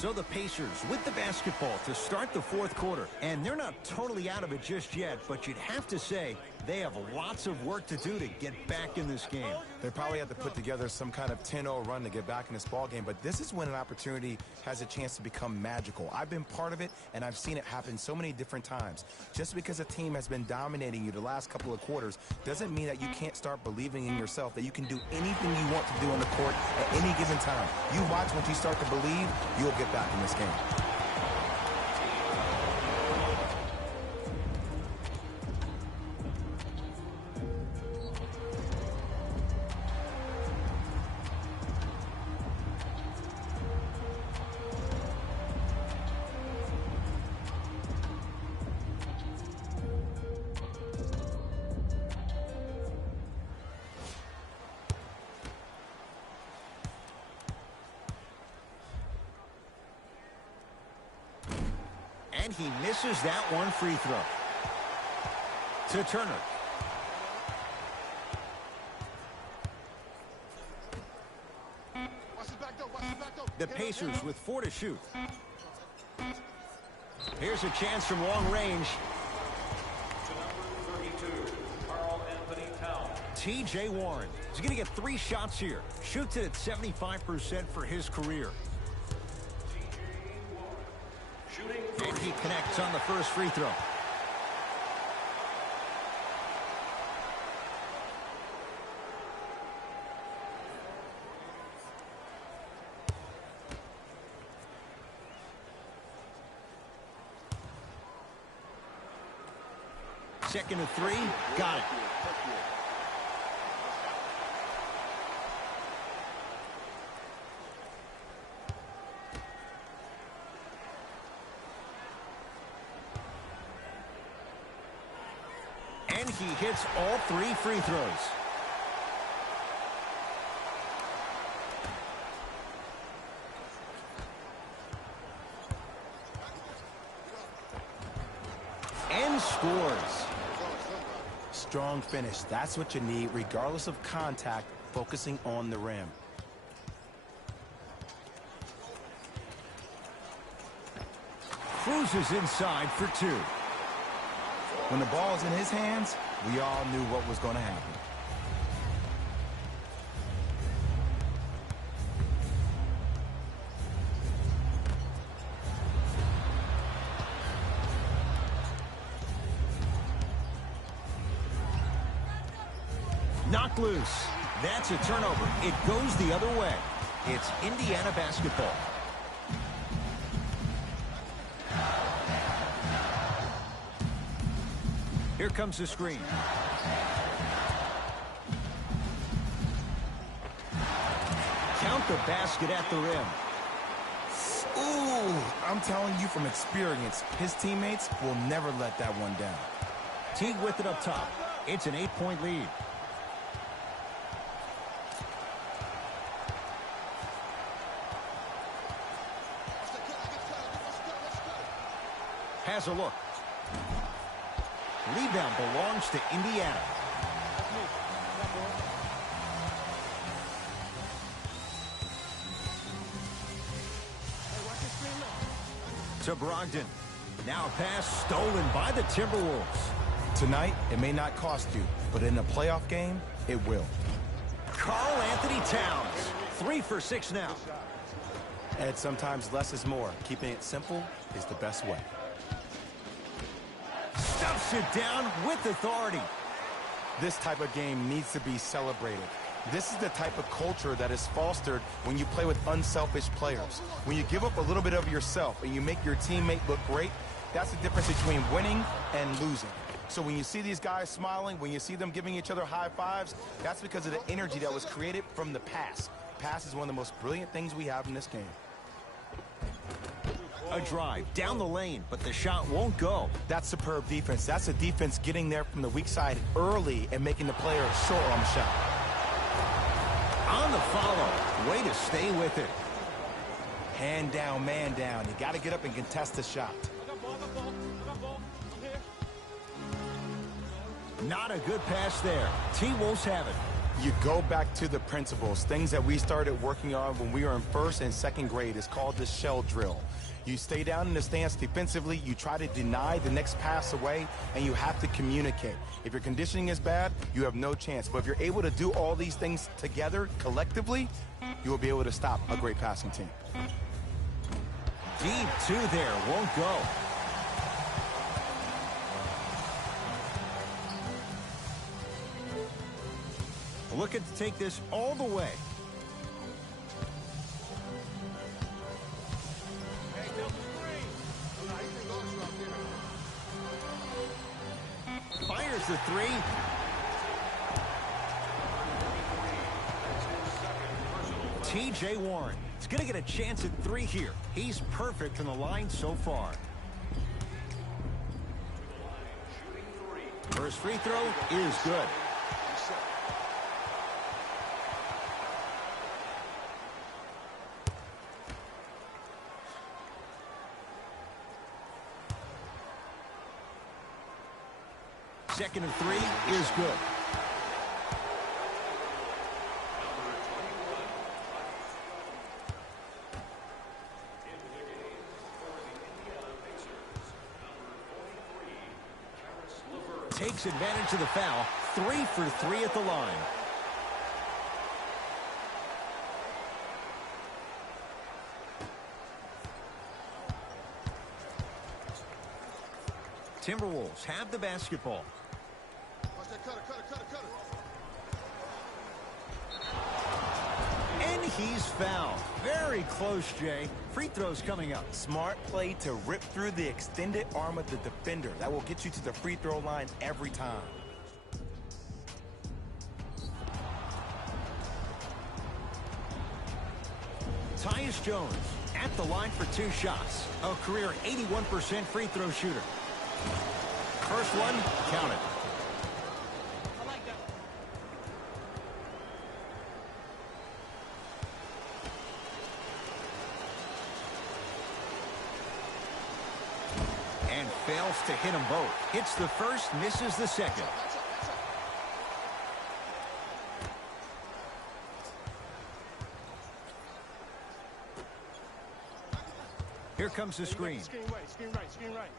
So the Pacers with the basketball to start the fourth quarter. And they're not totally out of it just yet, but you'd have to say they have lots of work to do to get back in this game. They probably have to put together some kind of 10-0 run to get back in this ball game, but this is when an opportunity has a chance to become magical. I've been part of it, and I've seen it happen so many different times. Just because a team has been dominating you the last couple of quarters doesn't mean that you can't start believing in yourself, that you can do anything you want to do on the court at any given time. You watch, once you start to believe, you'll get back in this game. And he misses that one free throw. To Turner. The Pacers with 4 to shoot. Here's a chance from long range. T.J. Warren. He's going to get 3 shots here. Shoots it at 75% for his career. And he connects on the first free throw. Second to 3. Got it. And he hits all 3 free throws. And scores. Strong finish. That's what you need, regardless of contact, focusing on the rim. Cruises inside for 2. When the ball is in his hands, we all knew what was going to happen. Knocked loose. That's a turnover. It goes the other way. It's Indiana basketball. Here comes the screen. Count the basket at the rim. Ooh, I'm telling you from experience, his teammates will never let that one down. Teague with it up top. It's an 8-point lead. Has a look. Rebound belongs to Indiana. To Brogdon. Now a pass stolen by the Timberwolves. Tonight, it may not cost you, but in a playoff game, it will. Karl Anthony Towns. 3 for 6 now. And sometimes less is more. Keeping it simple is the best way. Stuffs it down with authority. This type of game needs to be celebrated. This is the type of culture that is fostered when you play with unselfish players. When you give up a little bit of yourself and you make your teammate look great, that's the difference between winning and losing. So when you see these guys smiling, when you see them giving each other high fives, that's because of the energy that was created from the pass. Pass is one of the most brilliant things we have in this game. A drive down the lane, but the shot won't go. That's superb defense. That's a defense getting there from the weak side early and making the player short on the shot. On the follow. Way to stay with it. Hand down, man down. You got to get up and contest the shot. Not a good pass there. T-Wolves have it. You go back to the principles, things that we started working on when we were in first and second grade. It's called the shell drill. You stay down in the stance defensively, you try to deny the next pass away, and you have to communicate. If your conditioning is bad, you have no chance. But if you're able to do all these things together, collectively, you will be able to stop a great passing team. Deep two there, won't go. Looking to take this all the way. Fires the three. T.J. Warren is going to get a chance at three here. He's perfect from the line so far. First free throw is good. Second and three is good. Takes advantage of the foul. 3 for 3 at the line. Timberwolves have the basketball. And he's fouled. Very close, Jay. Free throws coming up. Smart play to rip through the extended arm of the defender. That will get you to the free throw line every time. Tyus Jones at the line for 2 shots. A career 81% free throw shooter. First one, count it. And fails to hit them both. Hits the first, misses the second. Here comes the screen. Screen right.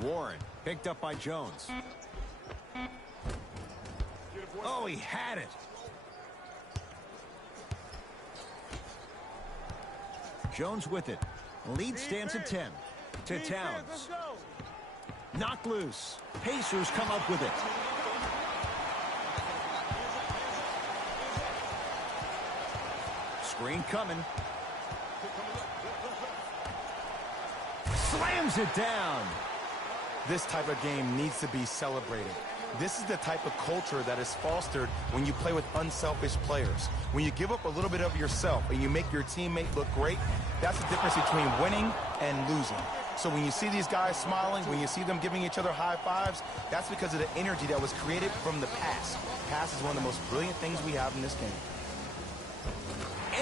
Warren picked up by Jones. Oh, he had it. Jones with it. Lead stands at 10. To Towns. Knocked loose. Pacers come up with it. Screen coming. Slams it down. This type of game needs to be celebrated. This is the type of culture that is fostered when you play with unselfish players. When you give up a little bit of yourself and you make your teammate look great, that's the difference between winning and losing. So when you see these guys smiling, when you see them giving each other high fives, that's because of the energy that was created from the pass. Pass is one of the most brilliant things we have in this game.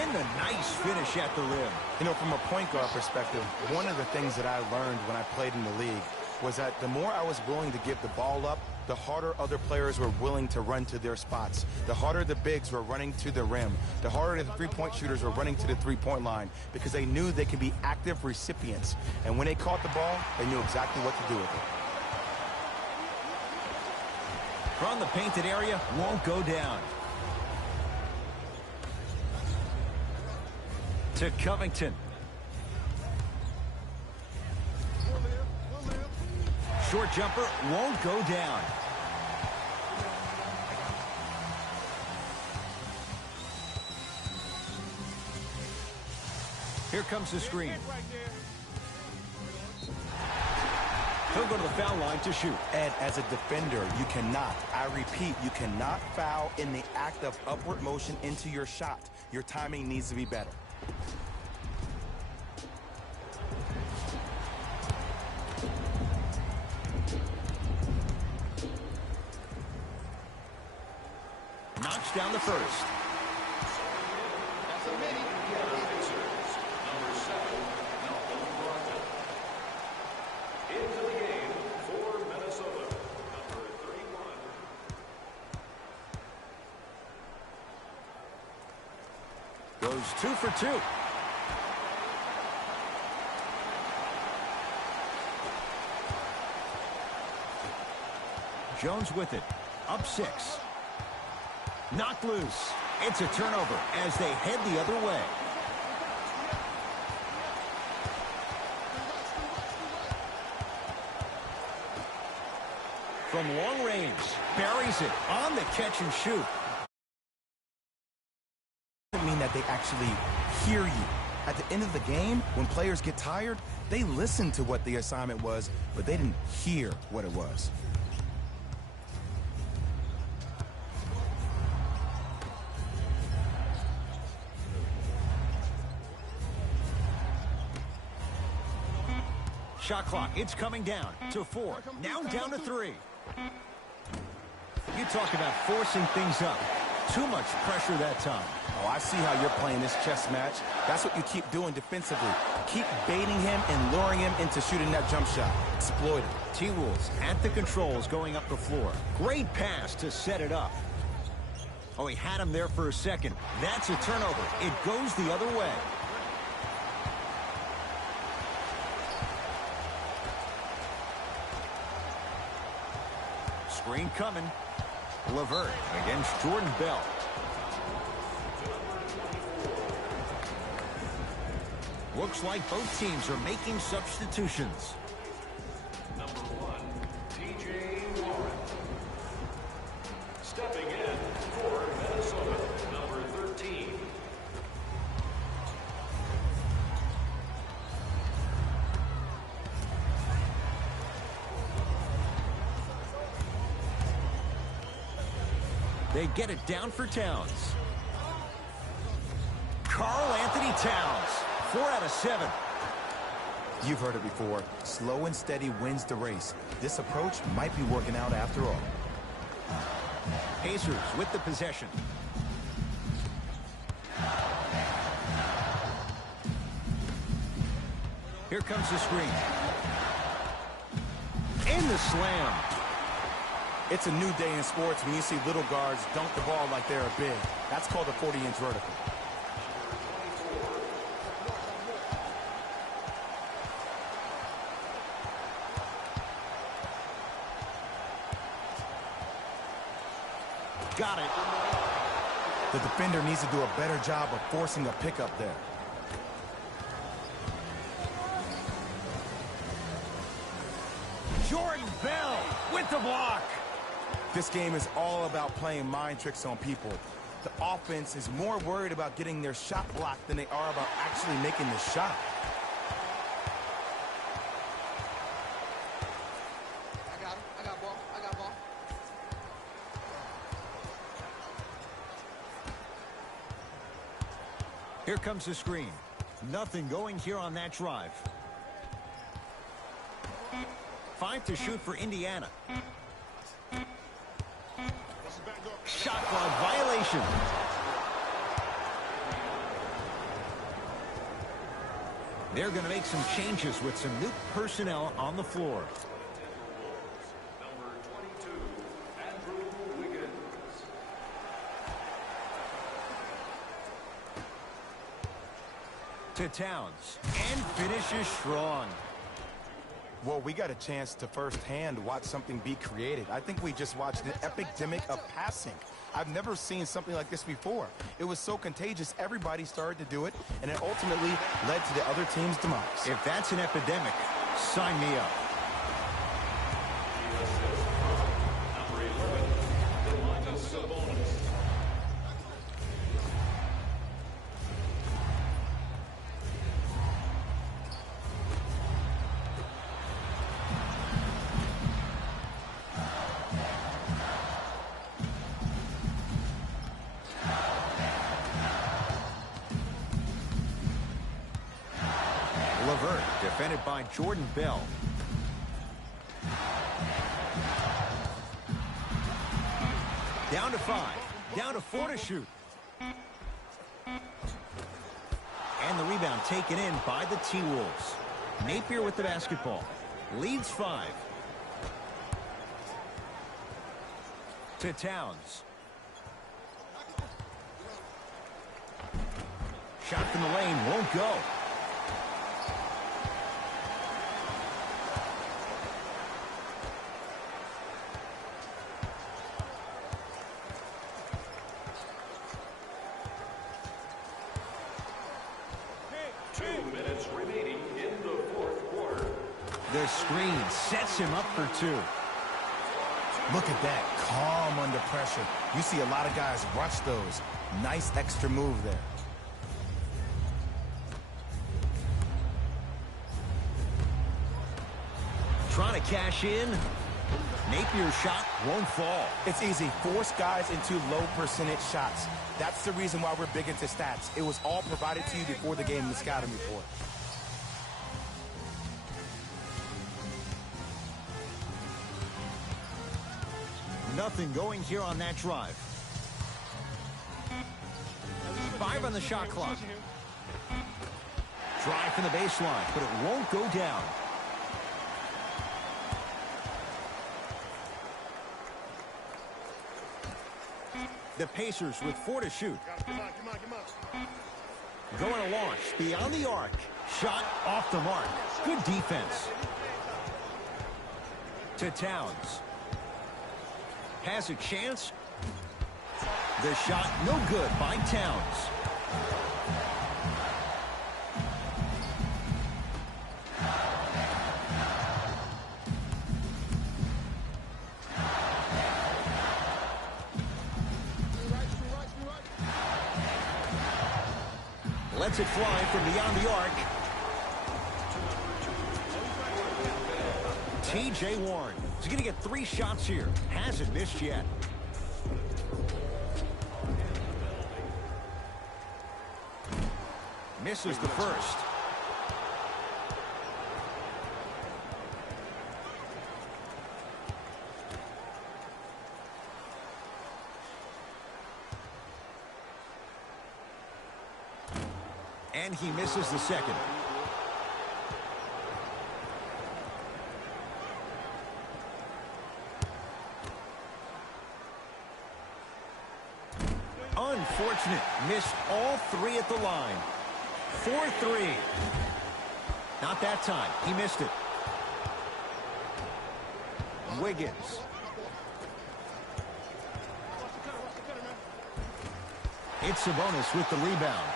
And a nice finish at the rim. You know, from a point guard perspective, one of the things that I learned when I played in the league was that the more I was willing to give the ball up, the harder other players were willing to run to their spots. The harder the bigs were running to the rim. The harder the three-point shooters were running to the three-point line because they knew they could be active recipients. And when they caught the ball, they knew exactly what to do with it. From the painted area, won't go down. To Covington. Short jumper won't go down. Here comes the screen. He'll go to the foul line to shoot. And as a defender, you cannot, I repeat, you cannot foul in the act of upward motion into your shot. Your timing needs to be better. Knocks down the first. goes 2 for 2. Jones with it. Up 6. Knocked loose. It's a turnover as they head the other way. From long range, buries it on the catch and shoot. Doesn't mean that they actually hear you. At the end of the game, when players get tired, they listen to what the assignment was, but they didn't hear what it was. Shot clock, it's coming down to 4. Now down to 3. You talk about forcing things up. Too much pressure that time. Oh, I see how you're playing this chess match. That's what you keep doing defensively. Keep baiting him and luring him into shooting that jump shot. Exploit it. T-Wolves at the controls going up the floor. Great pass to set it up. Oh, he had him there for a second. That's a turnover. It goes the other way. Screen coming. LeVert against Jordan Bell. Looks like both teams are making substitutions. Number 1, T.J. Warren. Stepping in for Minnesota, number 13. They get it down for Towns. Karl Anthony Towns, 4 out of 7. You've heard it before. Slow and steady wins the race. This approach might be working out after all. Pacers with the possession. Here comes the screen. In the slam. It's a new day in sports when you see little guards dunk the ball like they're big. That's called a 40-inch vertical. Got it. The defender needs to do a better job of forcing a pickup there. Jordan Bell with the block. This game is all about playing mind tricks on people. The offense is more worried about getting their shot blocked than they are about actually making the shot. I got him. I got ball. I got ball. Here comes the screen. Nothing going here on that drive. 5 to shoot for Indiana. Shot clock violation. They're going to make some changes with some new personnel on the floor. Number 22, Andrew Wiggins. To Towns. And finishes strong. Well, we got a chance to firsthand watch something be created. I think we just watched an epidemic of passing. I've never seen something like this before. It was so contagious, everybody started to do it, and it ultimately led to the other team's demise. If that's an epidemic, sign me up. Number 11, Domantas Sabonis. LeVert defended by Jordan Bell. Down to 5. Down to 4 to shoot. And the rebound taken in by the T-Wolves. Napier with the basketball. Leads 5. To Towns. Shot from the lane won't go. The screen sets him up for two. Look at that, calm under pressure. You see a lot of guys rush those. Nice extra move there. Trying to cash in. Napier's shot won't fall. It's easy. Force guys into low percentage shots. That's the reason why we're big into stats. It was all provided to you before the game in the scouting report. Nothing going here on that drive. 5 on the shot clock. Drive from the baseline, but it won't go down. The Pacers with 4 to shoot. Going to launch beyond the arc. Shot off the mark. Good defense. To Towns. Has a chance. The shot no good by Towns. Lets it fly from beyond the arc. T.J. Warren. He's going to get 3 shots here. Hasn't missed yet. Misses the first. And he misses the second. Unfortunate. Missed all 3 at the line. 4-3. Not that time. He missed it. Wiggins. It's Sabonis with the rebound.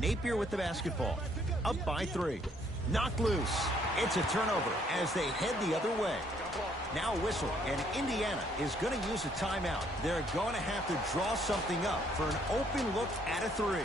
Napier with the basketball. Up by 3. Knocked loose. It's a turnover as they head the other way. Now a whistle, and Indiana is going to use a timeout. They're going to have to draw something up for an open look at a 3.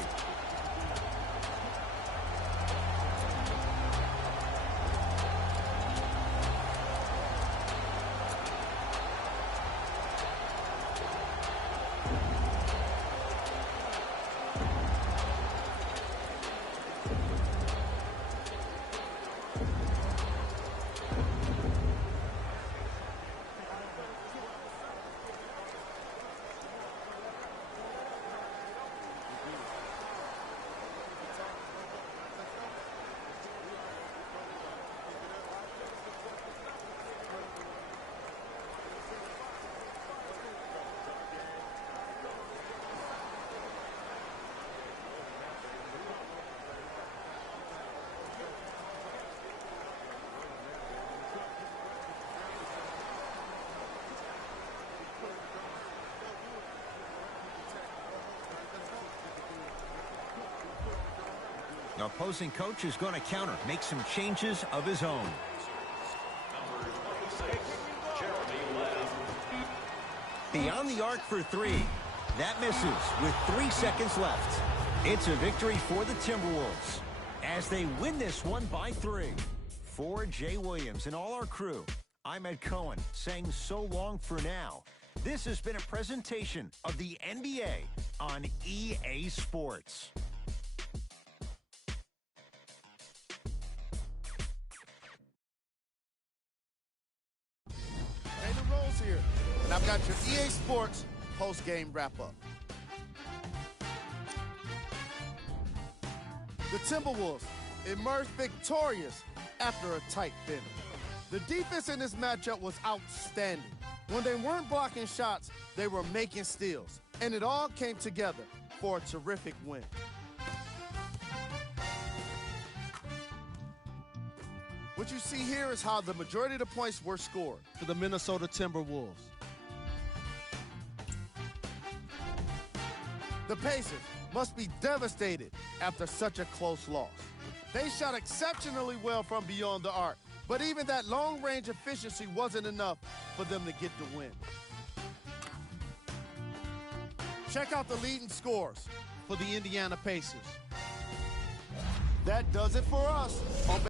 The opposing coach is going to counter, make some changes of his own. Beyond the arc for 3. That misses with 3 seconds left. It's a victory for the Timberwolves as they win this one by 3. For Jay Williams and all our crew, I'm Ed Cohen saying so long for now. This has been a presentation of the NBA on EA Sports. Here, and I've got your EA Sports post-game wrap-up. The Timberwolves emerged victorious after a tight finish. The defense in this matchup was outstanding. When they weren't blocking shots, they were making steals, and it all came together for a terrific win. What you see here is how the majority of the points were scored for the Minnesota Timberwolves. The Pacers must be devastated after such a close loss. They shot exceptionally well from beyond the arc, but even that long-range efficiency wasn't enough for them to get the win. Check out the leading scores for the Indiana Pacers. That does it for us on